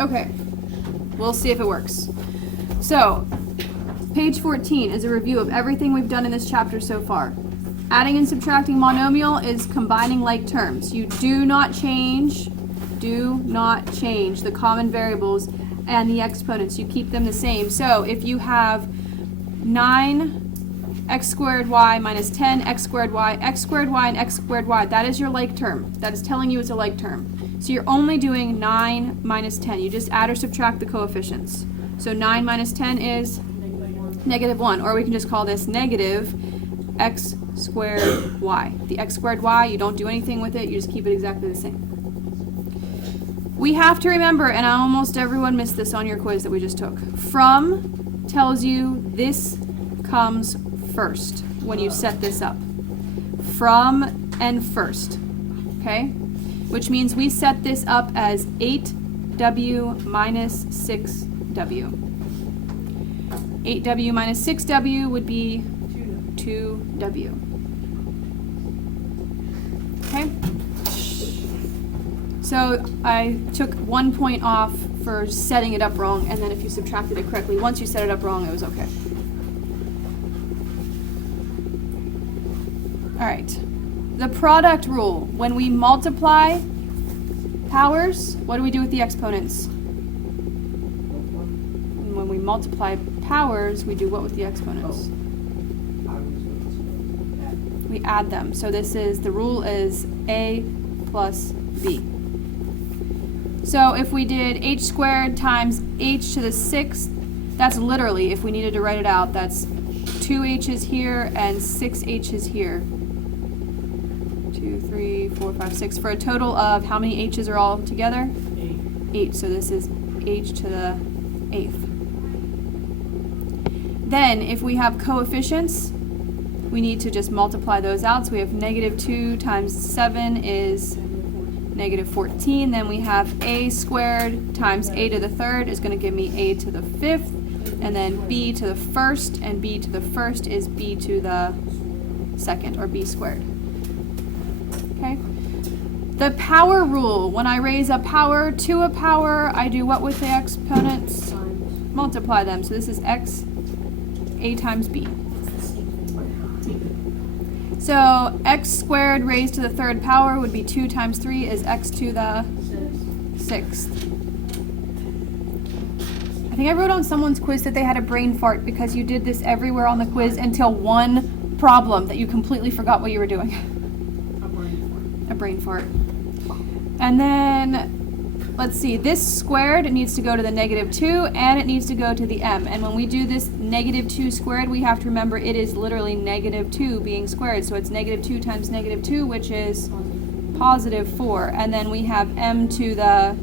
Okay, we'll see if it works. So, page 14 is a review of everything we've done in this chapter so far. Adding and subtracting monomial is combining like terms. You do not change the common variables and the exponents. You keep them the same. So if you have 9x squared y minus 10 x squared y, and x squared y, that is your like term. That is telling you it's a like term. So you're only doing 9 minus 10. You just add or subtract the coefficients. So 9 minus 10 is negative 1, or we can just call this negative x squared y. The x squared y, you don't do anything with it, you just keep it exactly the same. We have to remember, and almost everyone missed this on your quiz that we just took, from tells you this comes first when you set this up. From and first, okay? Which means we set this up as 8w minus 6w. 8w minus 6w would be 2w. Okay? So I took 1 point off for setting it up wrong, and then if you subtracted it correctly, once you set it up wrong, it was okay. All right. The product rule. When we multiply powers, what do we do with the exponents? And when we multiply powers, we do what with the exponents? We add them. So this is, the rule is a plus b. So if we did h squared times h to the 6th, that's literally, if we needed to write it out, that's 2 h's here and 6 h's here. 2, 3, 4, 5, 6, for a total of how many h's are all together? 8. So this is h to the 8th. Then if we have coefficients, we need to just multiply those out. So we have negative 2 times 7 is negative 14. Then we have a squared times a to the 3rd is going to give me a to the 5th. And then b to the 1st, and b to the 1st is b to the 2nd, or b squared. Okay? The power rule. When I raise a power to a power, I do what with the exponents? Multiply them. So this is x, a times b. So x squared raised to the 3rd power would be 2 times 3 is x to the 6th. I think I wrote on someone's quiz that they had a brain fart because you did this everywhere on the quiz until one problem that you completely forgot what you were doing. A brain fart. And then, let's see, this squared, it needs to go to the negative 2, and it needs to go to the m. And when we do this negative 2 squared, we have to remember it is literally negative 2 being squared. So it's negative 2 times negative 2, which is positive 4. And then we have m to the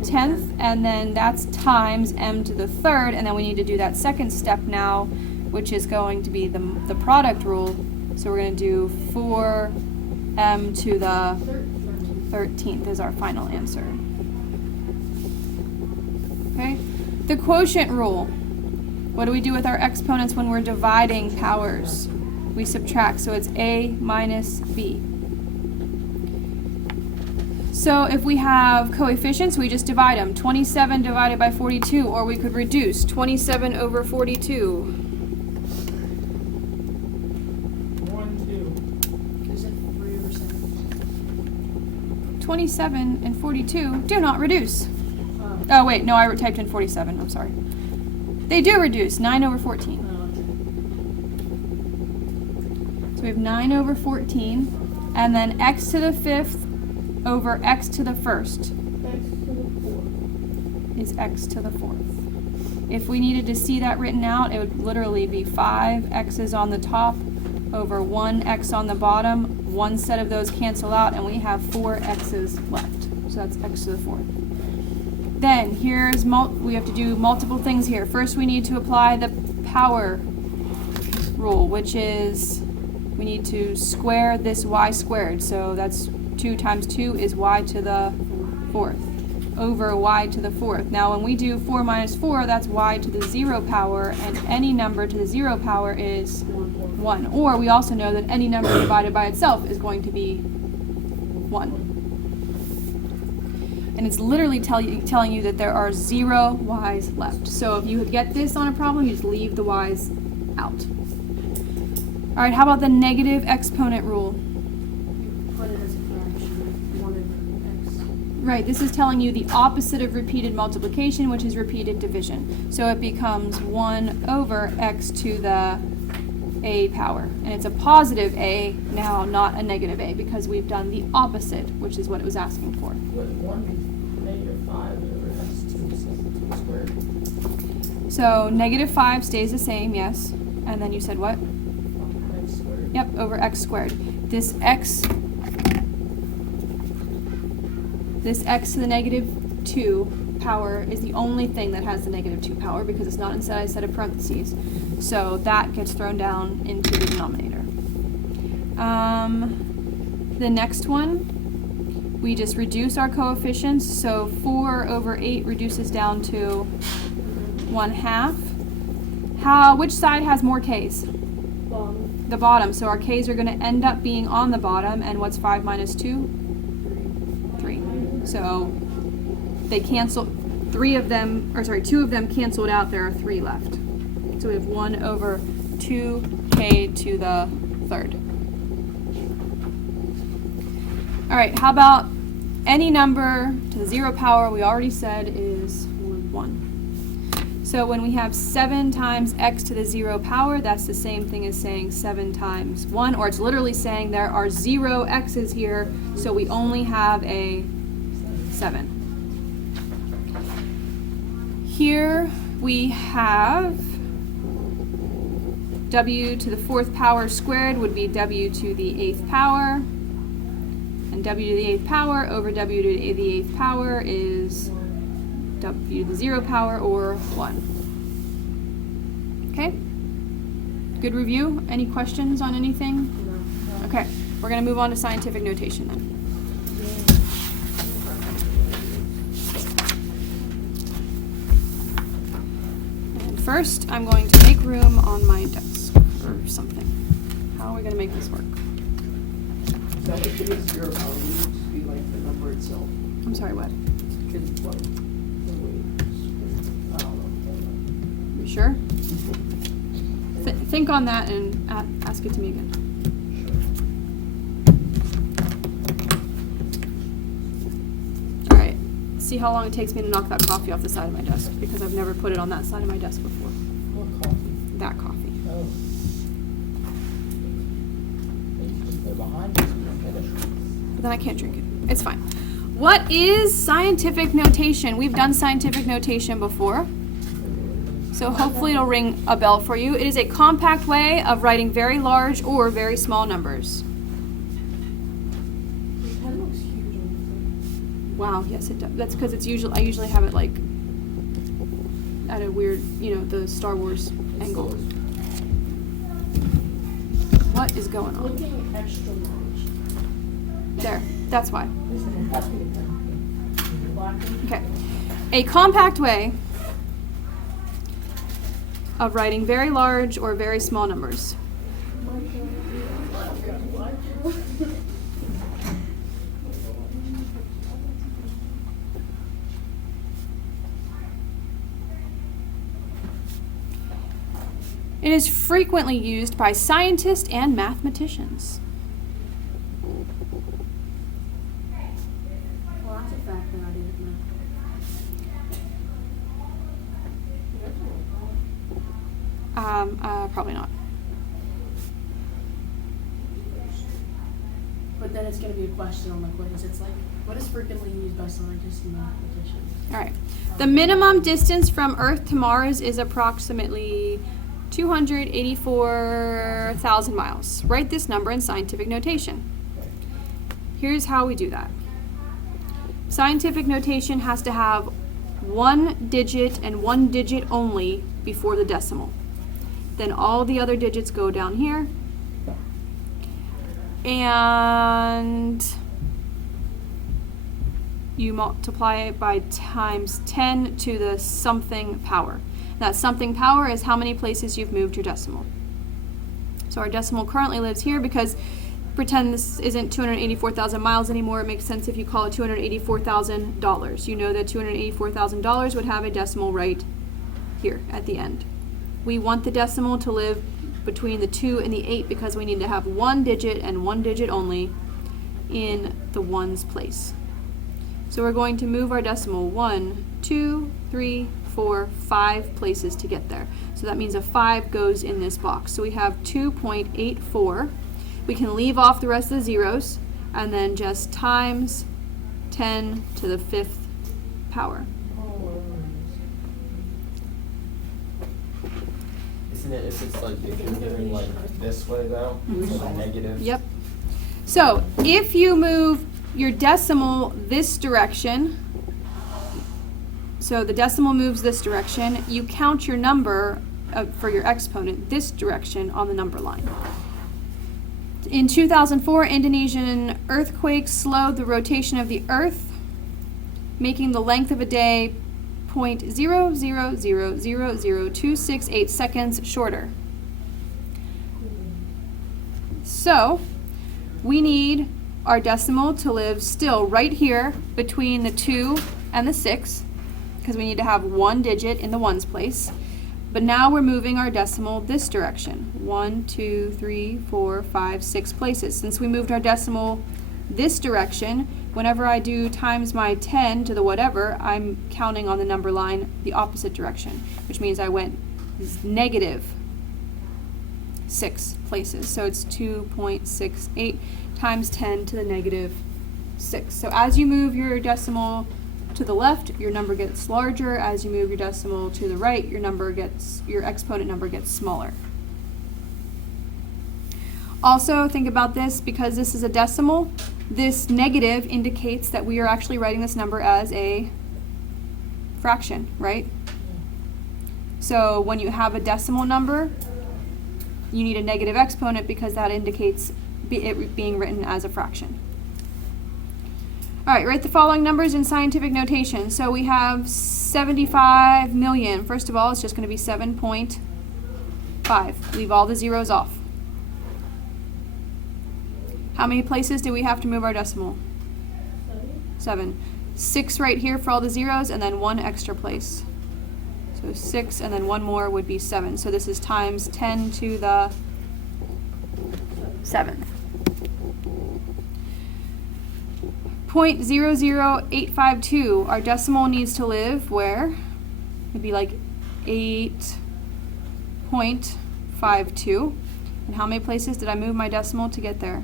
10th, and then that's times m to the 3rd. And then we need to do that second step now, which is going to be the product rule. So we're going to do 4m to the 13th is our final answer. Okay? The quotient rule. What do we do with our exponents when we're dividing powers? We subtract, so it's a minus b. So if we have coefficients, we just divide them. 27 divided by 42, or we could reduce 27 over 42. 27 and 42 do not reduce. Oh wait, no, I typed in 47, I'm sorry. They do reduce, 9 over 14. So we have 9 over 14, and then x to the 5th over x to the 1st is x to the 4th. If we needed to see that written out, it would literally be 5 x's on the top over 1 x on the bottom. One set of those cancel out, and we have 4 x's left. So that's x to the 4th. Then here's we have to do multiple things here. First, we need to apply the power rule, which is we need to square this y squared. So that's 2 times 2 is y to the 4th over y to the 4th. Now when we do 4 minus 4, that's y to the 0 power, and any number to the 0 power is 1. Or we also know that any number divided by itself is going to be 1. and it's literally telling you that there are 0 y's left. So if you get this on a problem, you just leave the y's out. All right, how about the negative exponent rule? Put it as a fraction, 1 over x. Right, this is telling you the opposite of repeated multiplication, which is repeated division. So it becomes 1 over x to the a power. And it's a positive a now, not a negative a, because we've done the opposite, which is what it was asking for. Would 1 be negative 5 over x to the squared? So negative 5 stays the same, yes. And then you said what? X squared. Yep, over x squared. This x to the negative 2 power is the only thing that has the negative 2 power because it's not inside a set of parentheses. So that gets thrown down into the denominator. The next one, we just reduce our coefficients. So 4 over 8 reduces down to 1/2. Which side has more k's? Bottom. The bottom. So our k's are going to end up being on the bottom. And what's 5 minus 2? 3. So they cancel. 2 of them canceled out. There are 3 left. So we have 1 over 2k to the 3rd. All right, how about any number to the 0 power? We already said is 1. So when we have 7 times x to the 0 power, that's the same thing as saying 7 times 1, or it's literally saying there are 0 x's here, so we only have a 7. Here we have w to the 4th power squared would be w to the 8th power. And w to the 8th power over w to the 8th power is w to the 0 power, or 1. Okay? Good review? Any questions on anything? No. Okay, we're going to move on to scientific notation then. And first, I'm going to make room on my desk or something. How are we going to make this work? So if it is 0 power, it would just be like the number itself. I'm sorry, what? Because it's like the way it's, I don't know. You sure? Think on that and ask it to me again. All right. See how long it takes me to knock that coffee off the side of my desk, because I've never put it on that side of my desk before. What coffee? That coffee. Oh. You just put it behind you so you don't get it. But then I can't drink it. It's fine. What is scientific notation? We've done scientific notation before, so hopefully it'll ring a bell for you. It is a compact way of writing very large or very small numbers. Your pen looks huge on Wow, yes it does. That's because I usually have it like at a weird, the Star Wars angle. What is going the on? looking extra large. There, that's why. Pass me the pen. Black one? Okay. A compact way of writing very large or very small numbers. It is frequently used by scientists and mathematicians. Well, that's a fact that I didn't know. Probably not. But then it's going to be a question on the quiz. It's like, what is frequently used by scientists and mathematicians? All right. The minimum distance from Earth to Mars is approximately 284,000 miles. Write this number in scientific notation. Here's how we do that. Scientific notation has to have 1 digit and 1 digit only before the decimal. Then all the other digits go down here. And you multiply it by times 10 to the something power. That something power is how many places you've moved your decimal. So our decimal currently lives here because pretend this isn't 284,000 miles anymore. It makes sense if you call it $284,000. You know that $284,000 would have a decimal right here at the end. We want the decimal to live between the 2 and the 8 because we need to have one digit and one digit only in the ones place. So we're going to move our decimal 1, 2, 3, 4, 5 places to get there. So that means a 5 goes in this box. So we have 2.84. We can leave off the rest of the zeros and then just times 10 to the 5th power. Isn't it if it's like, if you're moving like this way though, so the negative? Yep. So if you move your decimal this direction, so the decimal moves this direction, you count your number for your exponent this direction on the number line. In 2004, Indonesian earthquakes slowed the rotation of the Earth, making the length of a day 0.0000268 seconds shorter. So we need our decimal to live still right here between the 2 and the 6 because we need to have one digit in the ones place. But now we're moving our decimal this direction. 1, 2, 3, 4, 5, 6 places. Since we moved our decimal this direction, whenever I do times my 10 to the whatever, I'm counting on the number line the opposite direction, which means I went negative 6 places. So it's 2.68 times 10 to the negative 6. So as you move your decimal to the left, your number gets larger. As you move your decimal to the right, your exponent number gets smaller. Also, think about this, because this is a decimal, this negative indicates that we are actually writing this number as a fraction, right? So when you have a decimal number, you need a negative exponent because that indicates it being written as a fraction. All right, write the following numbers in scientific notation. So we have 75 million. First of all, it's just going to be 7.5. Leave all the zeros off. How many places do we have to move our decimal? 7. 6 right here for all the zeros, and then 1 extra place. So 6, and then 1 more would be 7. So this is times 10 to the 7th. 0.00852. Our decimal needs to live where? It'd be like 8.52. And how many places did I move my decimal to get there?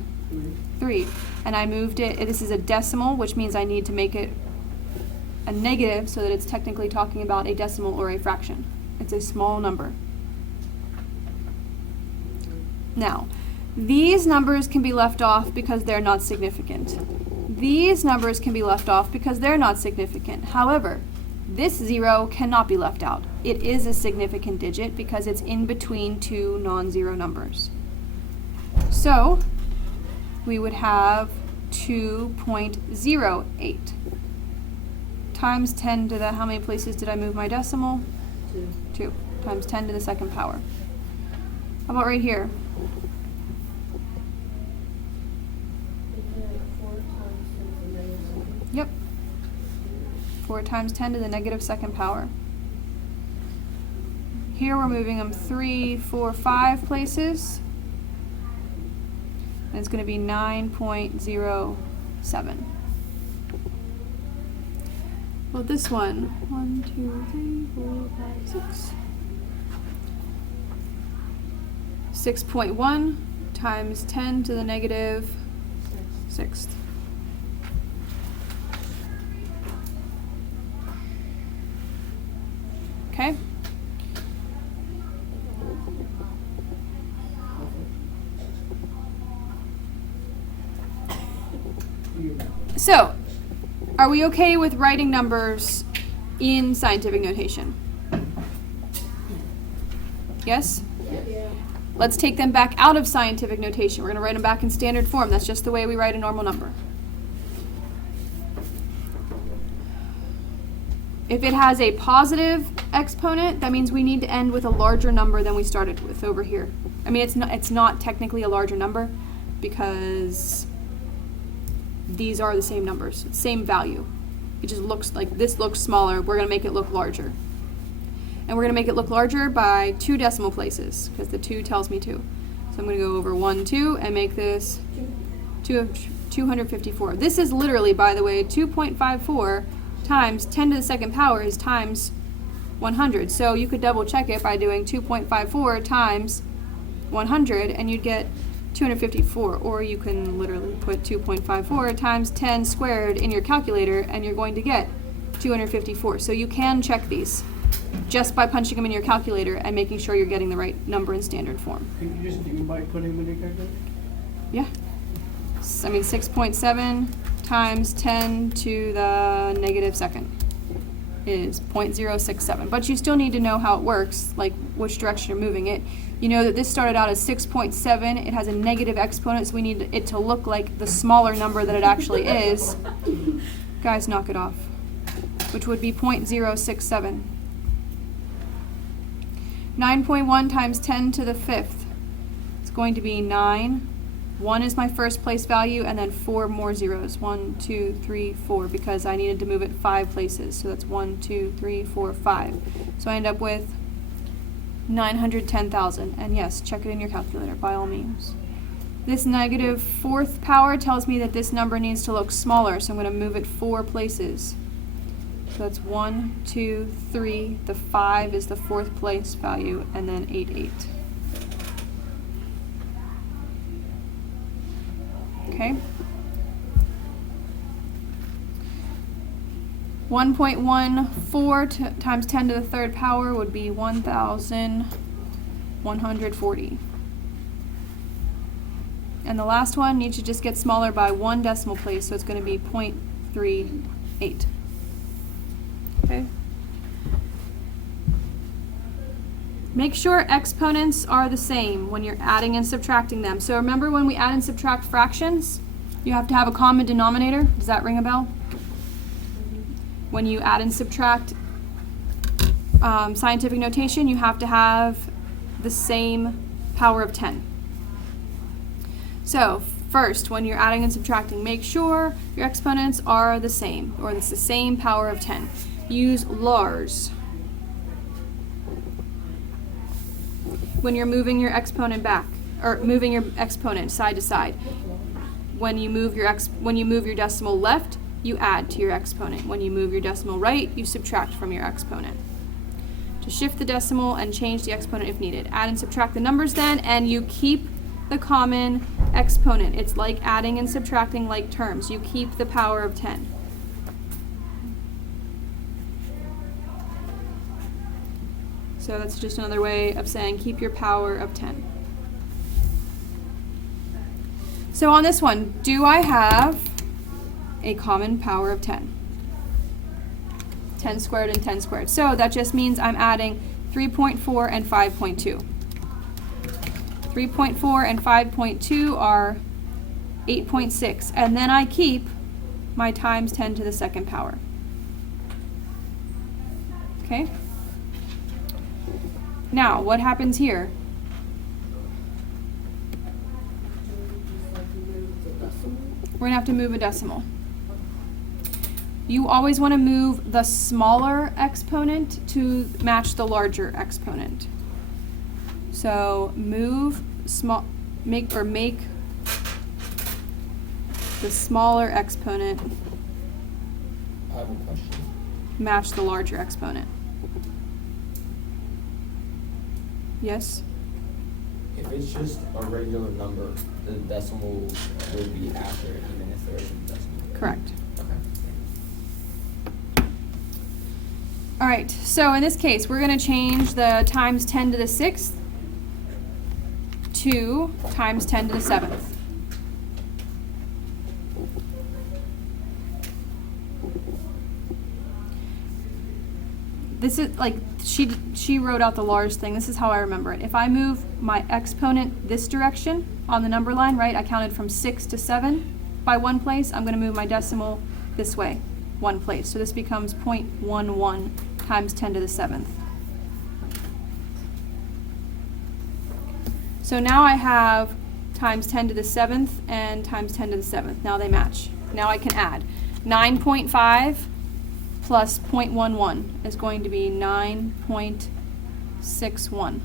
3. And I moved it, this is a decimal, which means I need to make it a negative so that it's technically talking about a decimal or a fraction. It's a small number. Now, these numbers can be left off because they're not significant. These numbers can be left off because they're not significant. However, this 0 cannot be left out. It is a significant digit because it's in between two non-zero numbers. So, we would have 2.08 times 10 to the, how many places did I move my decimal? 2. Times 10 to the 2nd power. How about right here? Yep. 4 times 10 to the negative 2nd power. Here we're moving them 3, 4, 5 places. And it's going to be 9.07. Well, this one, 1, 2, 3, 4, 5, 6. 6.1 times 10 to the negative 6th. Okay? So, are we okay with writing numbers in scientific notation? Yes? Yeah. Let's take them back out of scientific notation. We're going to write them back in standard form. That's just the way we write a normal number. If it has a positive exponent, that means we need to end with a larger number than we started with over here. I mean, it's not technically a larger number because these are the same numbers, same value. It just looks like this looks smaller. We're going to make it look larger. And we're going to make it look larger by 2 decimal places because the 2 tells me to. So I'm going to go over 1, 2 and make this 254. This is literally, by the way, 2.54 times 10 to the second power is times 100. So you could double check it by doing 2.54 times 100 and you'd get 254. Or you can literally put 2.54 times 10 squared in your calculator and you're going to get 254. So you can check these just by punching them in your calculator and making sure you're getting the right number in standard form. Can you just do by putting them in your calculator? Yeah. I mean 6.7 times 10 to the negative second is 0.067. But you still need to know how it works, like which direction you're moving it. You know that this started out as 6.7. It has a negative exponent, so we need it to look like the smaller number that it actually is. Guys, knock it off. Which would be 0.067. 9.1 times 10 to the 5th. It's going to be 9. 1 is my first place value, and then 4 more zeros. 1, 2, 3, 4, because I needed to move it 5 places. So that's 1, 2, 3, 4, 5. So I end up with 910,000. And yes, check it in your calculator by all means. This negative 4th power tells me that this number needs to look smaller, so I'm going to move it 4 places. So that's 1, 2, 3. The 5 is the 4th place value, and then 8, 8. Okay. 1.14 times 10 to the 3rd power would be 1,140. And the last one needs to just get smaller by 1 decimal place, so it's going to be 0.38. Okay. Make sure exponents are the same when you're adding and subtracting them. So remember when we add and subtract fractions, you have to have a common denominator. Does that ring a bell? When you add and subtract scientific notation, you have to have the same power of 10. So first, when you're adding and subtracting, make sure your exponents are the same, or it's the same power of 10. Use LARS. When you're moving your exponent back, or moving your exponent side to side. When you move your decimal left, you add to your exponent. When you move your decimal right, you subtract from your exponent. To shift the decimal and change the exponent if needed. Add and subtract the numbers then, and you keep the common exponent. It's like adding and subtracting like terms. You keep the power of 10. So that's just another way of saying keep your power of 10. So on this one, do I have a common power of 10? 10 squared and 10 squared. So that just means I'm adding 3.4 and 5.2. 3.4 and 5.2 are 8.6. And then I keep my times 10 to the 2nd power. Okay? Now, what happens here? We're going to have to move a decimal. You always want to move the smaller exponent to match the larger exponent. So move make the smaller exponent I have a question. match the larger exponent. Yes? If it's just a regular number, the decimal would be after it, even if there isn't a decimal. Correct. Okay. All right, so in this case, we're going to change the times 10 to the 6th to times 10 to the 7th. This is like, she wrote out the LARS thing. This is how I remember it. If I move my exponent this direction on the number line, right, I counted from 6 to 7 by 1 place. I'm going to move my decimal this way, 1 place. So this becomes 0.11 times 10 to the 7th. So now I have times 10 to the 7th and times 10 to the 7th. Now they match. Now I can add. 9.5 plus 0.11 is going to be 9.61.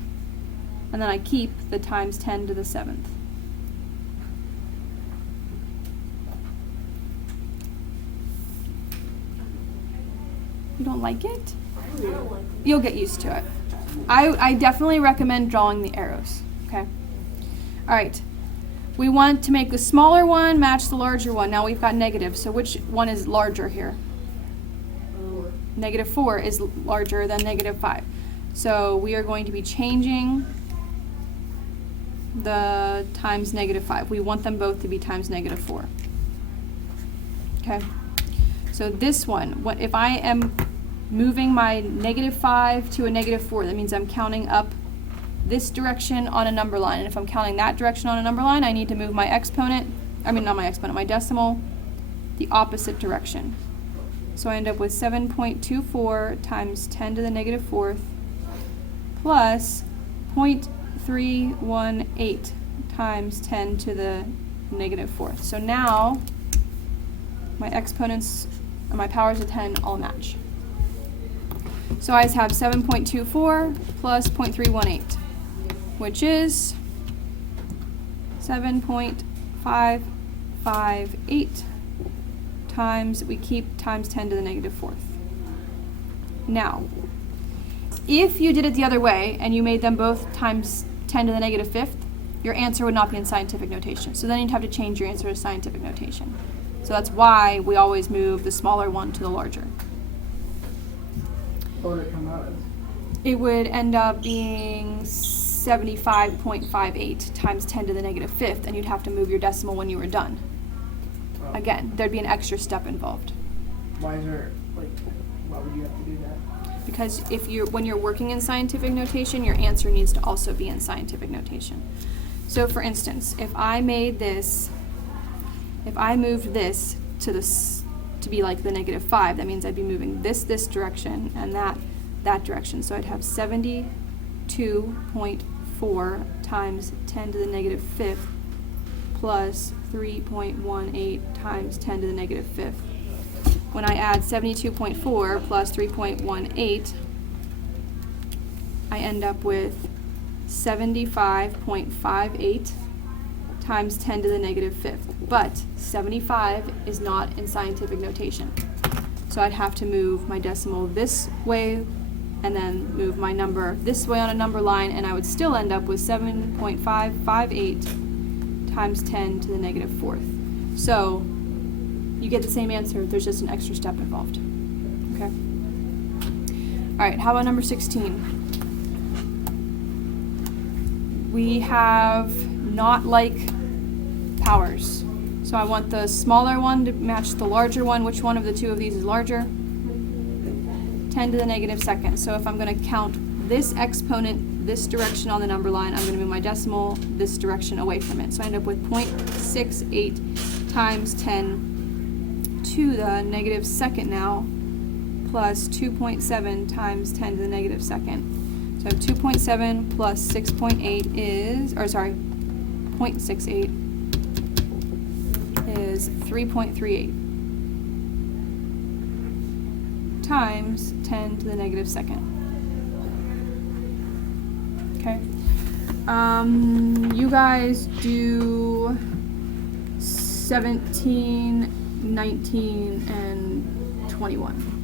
And then I keep the times 10 to the 7th. You don't like it? You'll get used to it. I definitely recommend drawing the arrows, okay? All right. We want to make the smaller one match the larger one. Now we've got negative, so which one is larger here? Negative 4 is larger than negative 5. So we are going to be changing the times negative 5. We want them both to be times negative 4. Okay? So this one, what if I am moving my negative 5 to a negative 4, that means I'm counting up this direction on a number line. And if I'm counting that direction on a number line, I need to move my my decimal, the opposite direction. So I end up with 7.24 times 10 to the negative 4th plus 0.318 times 10 to the negative 4th. So now my exponents and my powers of 10 all match. So I have 7.24 plus 0.318, which is 7.558 times, we keep times 10 to the negative 4th. Now, if you did it the other way and you made them both times 10 to the negative 5th, your answer would not be in scientific notation. So then you'd have to change your answer to scientific notation. So that's why we always move the smaller one to the larger. What would it come out as? It would end up being 75.58 times 10 to the negative 5th, and you'd have to move your decimal when you were done. Oh. Again, there'd be an extra step involved. Why is there, like, why would you have to do that? Because when you're working in scientific notation, your answer needs to also be in scientific notation. So for instance, if I moved this to be like the negative 5, that means I'd be moving this direction and that direction. So I'd have 72.4 times 10 to the negative 5th plus 3.18 times 10 to the negative 5th. When I add 72.4 plus 3.18, I end up with 75.58 times 10 to the negative 5th. But 75 is not in scientific notation. So I'd have to move my decimal this way and then move my number this way on a number line, and I would still end up with 7.558 times 10 to the negative 4th. So you get the same answer, there's just an extra step involved. Okay? All right, how about number 16? We have not like powers. So I want the smaller one to match the larger one. Which one of the two of these is larger? 10 to the negative 2nd. So if I'm going to count this exponent this direction on the number line, I'm going to move my decimal this direction away from it. So I end up with 0.68 times 10 to the negative 2nd now, plus 2.7 times 10 to the negative 2nd. So 2.7 plus 6.8 is, 0.68 is 3.38 times 10 to the negative 2nd. Okay. You guys do 17, 19, and 21.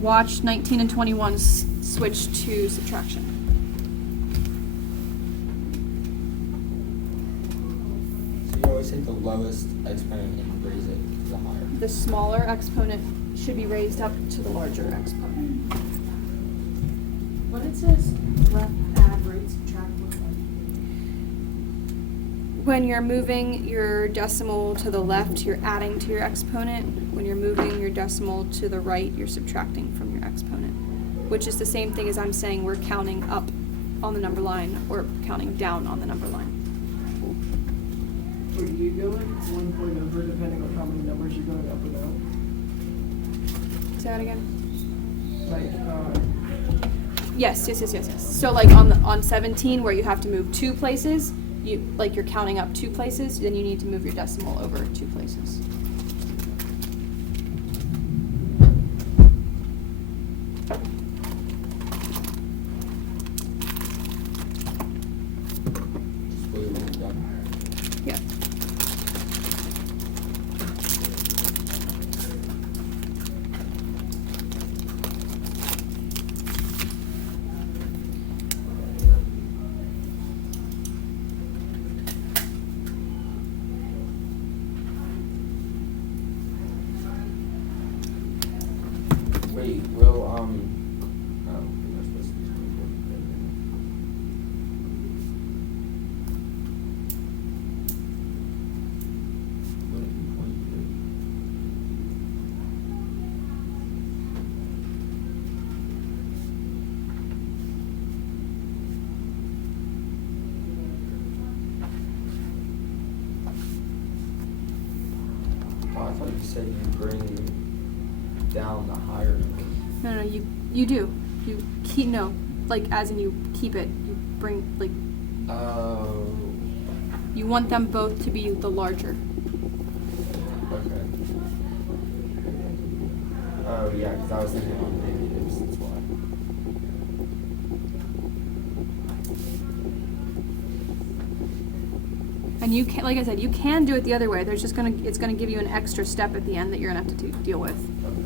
Watch 19 and 21 switch to subtraction. So you always take the lowest exponent and raise it to the higher. The smaller exponent should be raised up to the larger exponent. When it says left, add, right, subtract, what like? When you're moving your decimal to the left, you're adding to your exponent. When you're moving your decimal to the right, you're subtracting from your exponent, which is the same thing as I'm saying we're counting up on the number line or counting down on the number line. Or do you go like 1 point over depending on how many numbers you're going up or down? Say that again. Like, Yes. So like on 17 where you have to move 2 places, you're counting up 2 places, then you need to move your decimal over 2 places. Just wait when you're done. Yeah. Wait, will, oh, we're supposed to be doing it. Would it be 23? Oh, I thought you said you bring down the higher number. No, you do. You keep like as in you keep it. You bring like Oh, you want them both to be the larger. okay. Oh, yeah, because I was thinking on negatives, that's why. And you can, like I said, you can do it the other way. It's gonna give you an extra step at the end that you're gonna have to deal with. Okay.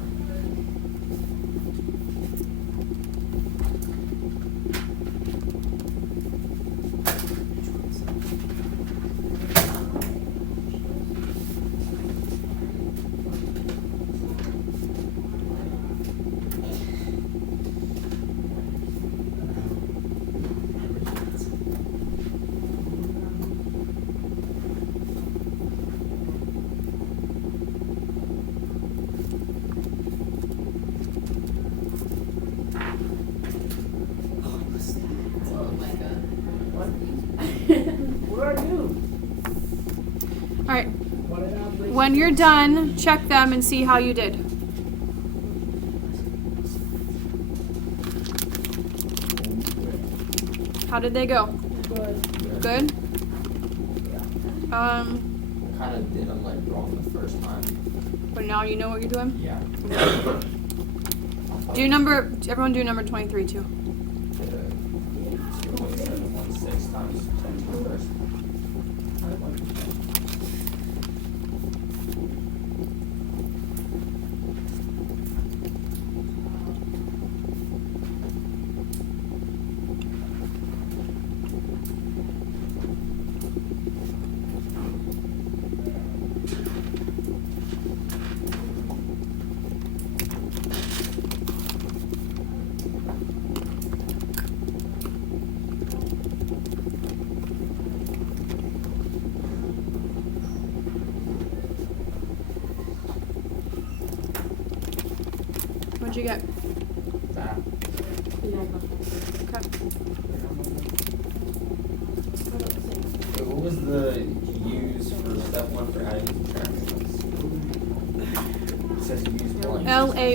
What did I do? All right. What did I do? When you're done, check them and see how you did. How did they go? Good? I kind of did them like wrong the first time. But now you know what you're doing? Yeah. Everyone do number 23 too. 2.716 times 10 to the first. What'd you get? That. Okay. Wait, what was the use for step 1 for adding and subtracting? It says use blank.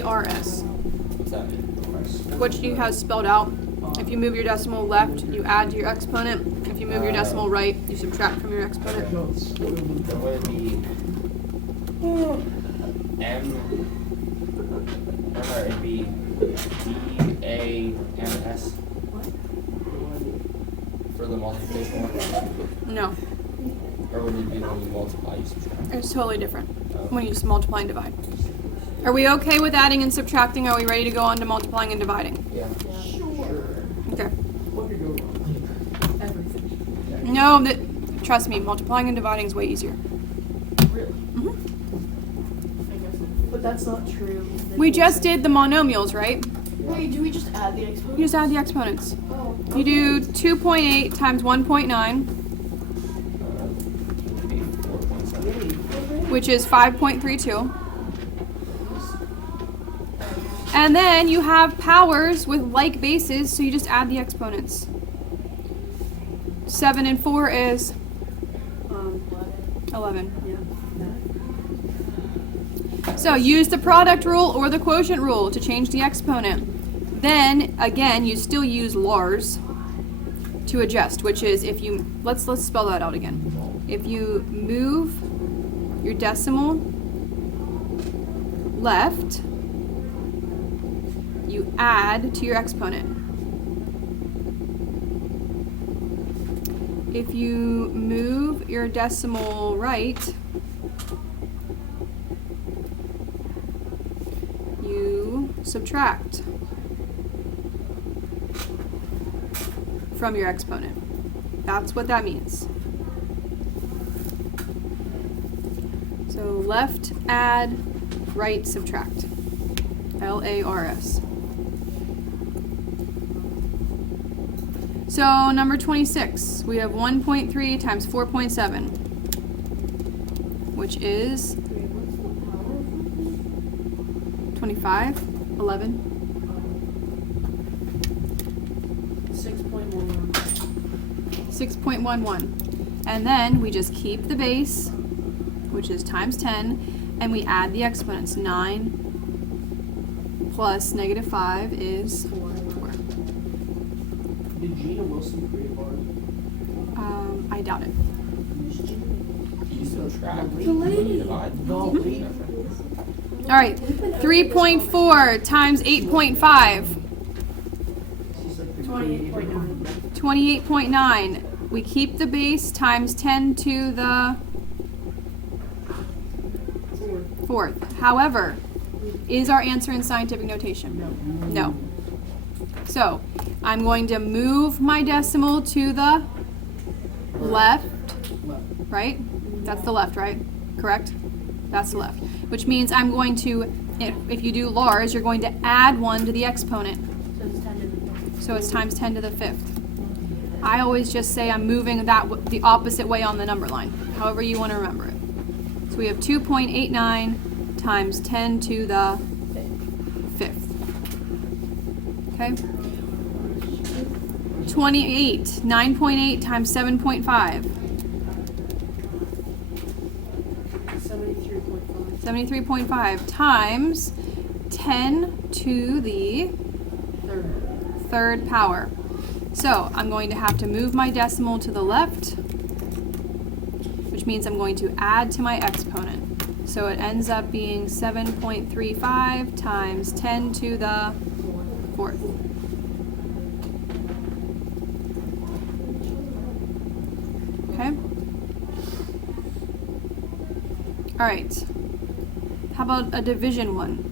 LARS. What's that mean? Which you have spelled out. If you move your decimal left, you add to your exponent. If you move your decimal right, you subtract from your exponent. Then would it be it'd be DAMS for the multiplication one? No, Or would it be when you multiply, you subtract? it's totally different when you just multiply and divide. Are we okay with adding and subtracting? Are we ready to go on to multiplying and dividing? Yeah. Okay. What could go wrong? Everything. No, trust me, multiplying and dividing is way easier. Really? hmm I guess. But that's not true. We just did the monomials, right? Wait, do we just add the exponents? You just add the exponents. Oh, You do 2.8 times 1.9, It'd be 4.7. which is 5.32. And then you have powers with like bases, so you just add the exponents. 7 and 4 is 11. Yeah. So use the product rule or the quotient rule to change the exponent. Then, again, you still use Lars to adjust, which is if you, let's spell that out again. If you move your decimal left, you add to your exponent. If you move your decimal right, you subtract from your exponent. That's what that means. So left add, right subtract. LARS. So number 26, we have 1.3 times 4.7, which is 25, 11. 6.11. 6.11. And then we just keep the base, which is times 10, and we add the exponents. 9 plus negative 5 is 4. Did Gina Wilson create bars? I doubt it. You subtract. The lady. You divide. No, wait. All right, 3.4 times 8.5. She's like the 28.9. 28.9. We keep the base times 10 to the 4th. However, is our answer in scientific notation? No. So, I'm going to move my decimal to the left, right? That's the left, right? Correct? That's the left. Which means I'm going to, if you do Lars, you're going to add 1 to the exponent. So it's times 10 to the 5th. I always just say I'm moving that the opposite way on the number line, however you want to remember it. So we have 2.89 times 10 to the 5th. Okay? 28, 9.8 times 7.5. 73.5. 73.5 times 10 to the third power. So I'm going to have to move my decimal to the left, which means I'm going to add to my exponent. So it ends up being 7.35 times 10 to the 4th. Okay? All right. How about a division one?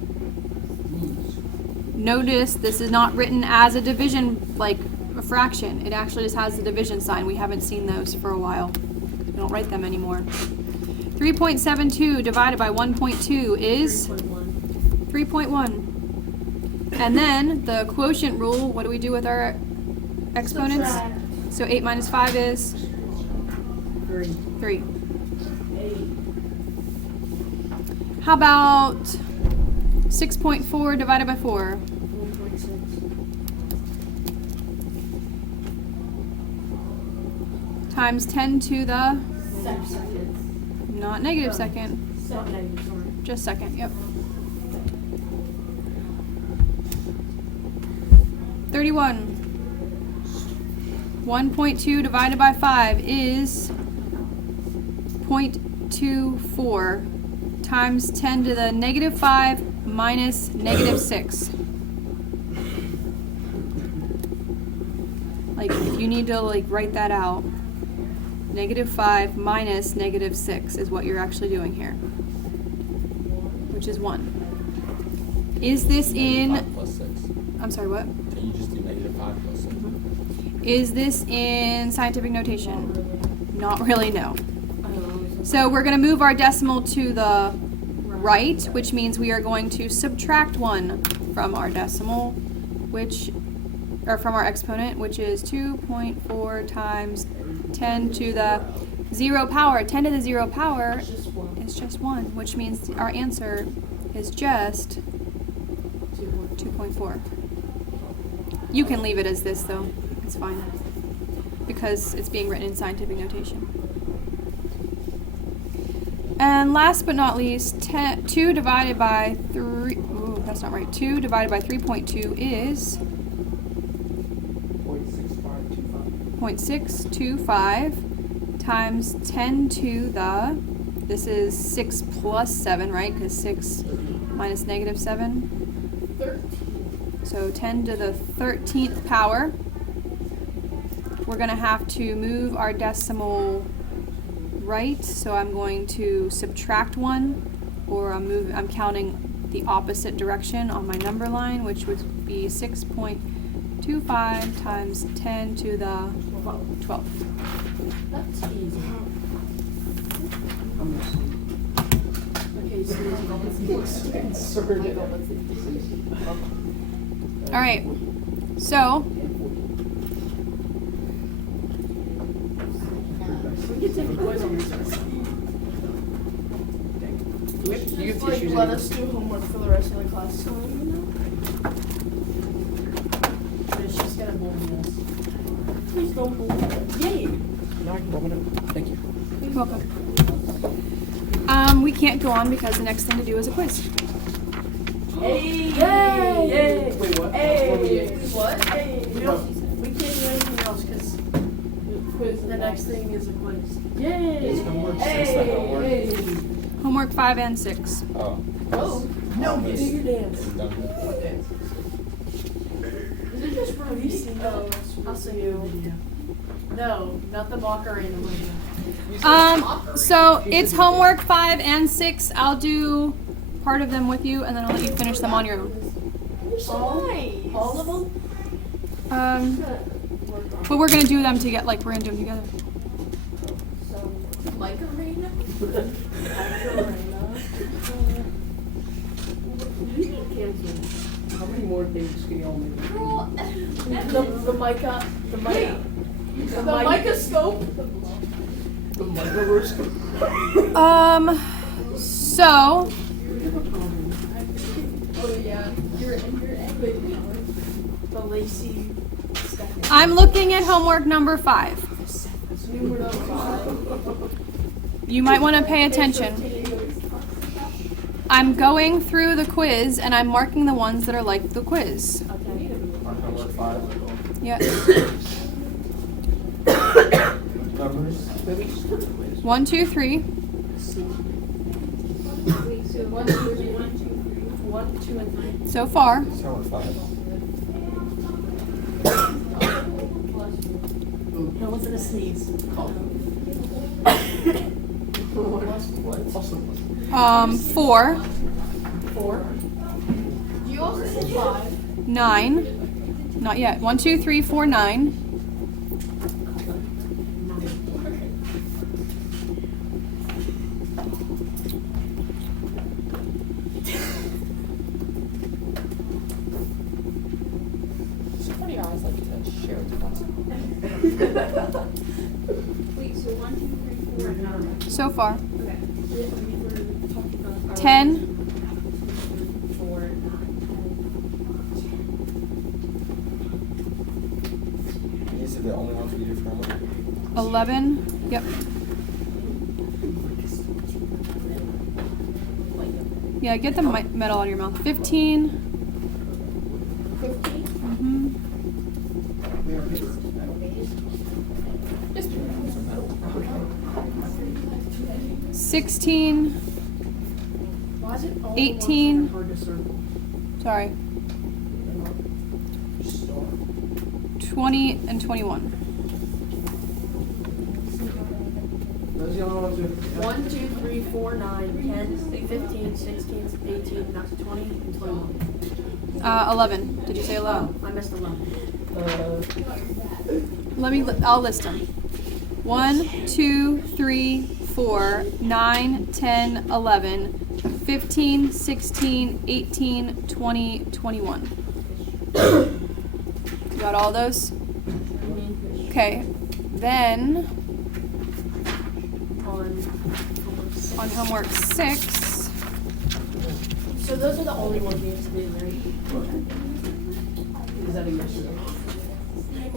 Notice this is not written as a division, like a fraction. It actually just has the division sign. We haven't seen those for a while. We don't write them anymore. 3.72 divided by 1.2 is 3.1. And then the quotient rule, what do we do with our exponents? Subtract. So 8 minus 5 is 3. 8. How about 6.4 divided by 4? 1.6. Times 10 to the, Second. not negative second, Not negative, sorry. just second, yep. 31. 1.2 divided by 5 is 0.24 times 10 to the negative 5 minus negative 6. Like, if you need to, like, write that out, negative 5 minus negative 6 is what you're actually doing here, which is 1. Is this in, 5 plus 6. I'm sorry, what? Can you just do negative 5 plus 6? Is this in scientific notation? Not really, no. So we're going to move our decimal to the right, which means we are going to subtract 1 from our decimal, or from our exponent, which is 2.4 times 10 to the 0 power. 10 to the 0 power is just 1, which means our answer is just 2.4. You can leave it as this, though. It's fine, because it's being written in scientific notation. And last but not least, 2 divided by 3. Ooh, that's not right. 2 divided by 3.2 is 0.625 times 10 to the. This is 6 plus 7, right? Because 6 minus negative 7. 13. So 10 to the 13th power. We're going to have to move our decimal right, so I'm going to subtract 1, or I'm counting the opposite direction on my number line, which would be 6.25 times 10 to the 12. That's easy. Okay, so All right, so we can take a quiz on this. You Just like let us do homework for the rest of the class. So, you know? It's just gonna bully us. Please don't bully us. Yay! Now I can bump it up. Thank you. you're welcome. We can't go on because the next thing to do is a quiz. Hey! Yay! Yay! Wait, what? Hey! What? Hey! We No. can't do anything else because the next thing is a quiz. Yay! It's homework 6, not homework. Hey! Homework 5 and 6. Oh. Oh! No, It's- do your dance. it's done. Is it just releasing? Oh, I'll see you. No, not the mocker anymore. So it's homework 5 and 6. I'll do part of them with you, and then I'll let you finish them on your own. All of them? But we're gonna do them together, like we're gonna do them together. Like arena? How many more things can y'all make? The microscope. The microscope. So Oh yeah, you're the lacy stuff. I'm looking at homework number 5. Numero 5. You might want to pay attention. I'm going through the quiz and I'm marking the ones that are like the quiz. Okay. On homework 5. Yeah. Numbers. 1, 2, 3. Wait, so 1, 2, 3, 1, 2, 3. 1, 2, and 3. So far. It's homework 5. No, wasn't a sneeze. Awesome. 4, 4. You also said 5. 9. Not yet. 1, 2, 3, 4, 9. 'Somebody always like to share with us. Wait, so 1, 2, 3, 4, 9. So far. Okay. We were talking about 10. 4, 9. These are the only ones we do for homework. 11. Yep. Yeah, get the metal out of your mouth. 15. 15. Mm-hmm. Yes, some metal. 16. Why is it all 18. ones that are hard to circle? Sorry. 20 and 21. Those are the only ones who. 1, 2, 3, 4, 9, 10, 15, 16, 18, 20, and 21. 11. Did you say 11? Oh, I missed 11. I'll list them. 1, 2, 3, 4, 9, 10, 11, 15, 16, 18, 20, 21. You got all those? Okay. Then on homework 6, So those are the only ones we have to do, right? Is that a yes or no?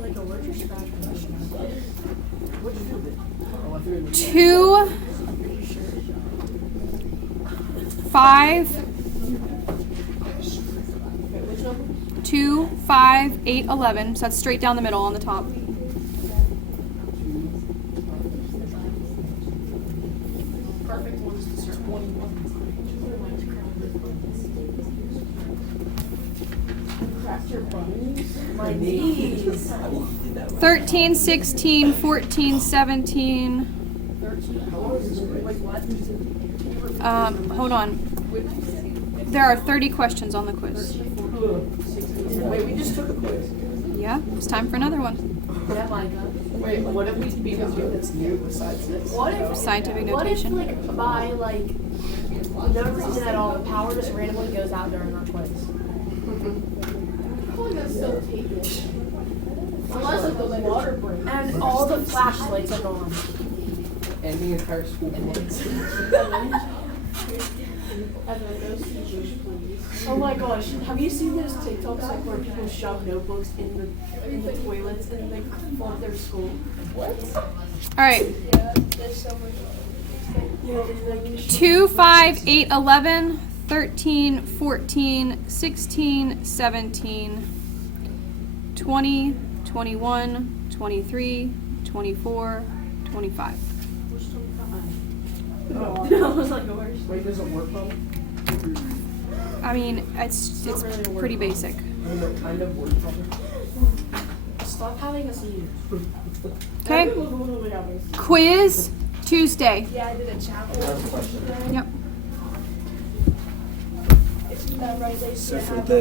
Like a word or scratch question. What did you do? Oh, I threw it in the 2, 5, Which number? 2, 5, 8, 11. So that's straight down the middle on the top. Perfect ones to start 21. Crack your buns. My knees. 13, 16, 14, 17. 13. Wait, what? Hold on. There are 30 questions on the quiz. Wait, we just took a quiz. Yeah, it's time for another one. Yeah, Micah. Wait, what if we beat a few that's new besides this? What if Scientific What if, notation. like, by, like, no reason at all, the power just randomly goes out during our quiz? Probably gonna still take it. Unless like the water breaks. And all the flashlights are gone. And the entire school breaks. Oh my gosh, have you seen those TikToks like where people shove notebooks in the toilets and they flood their school? What? All right. Yeah, there's so much. Yeah, it's like 2, 5, 8, 11, 13, 14, 16, 17, 20, 21, 23, 24, 25. that was like the worst. Wait, does it work though? I mean, it's not really a word pretty problem. basic. I mean, it kind of works probably. Stop having us eat. Okay. Quiz Tuesday. Yeah, I did a chapter. Yep. Isn't that right? They So should for have the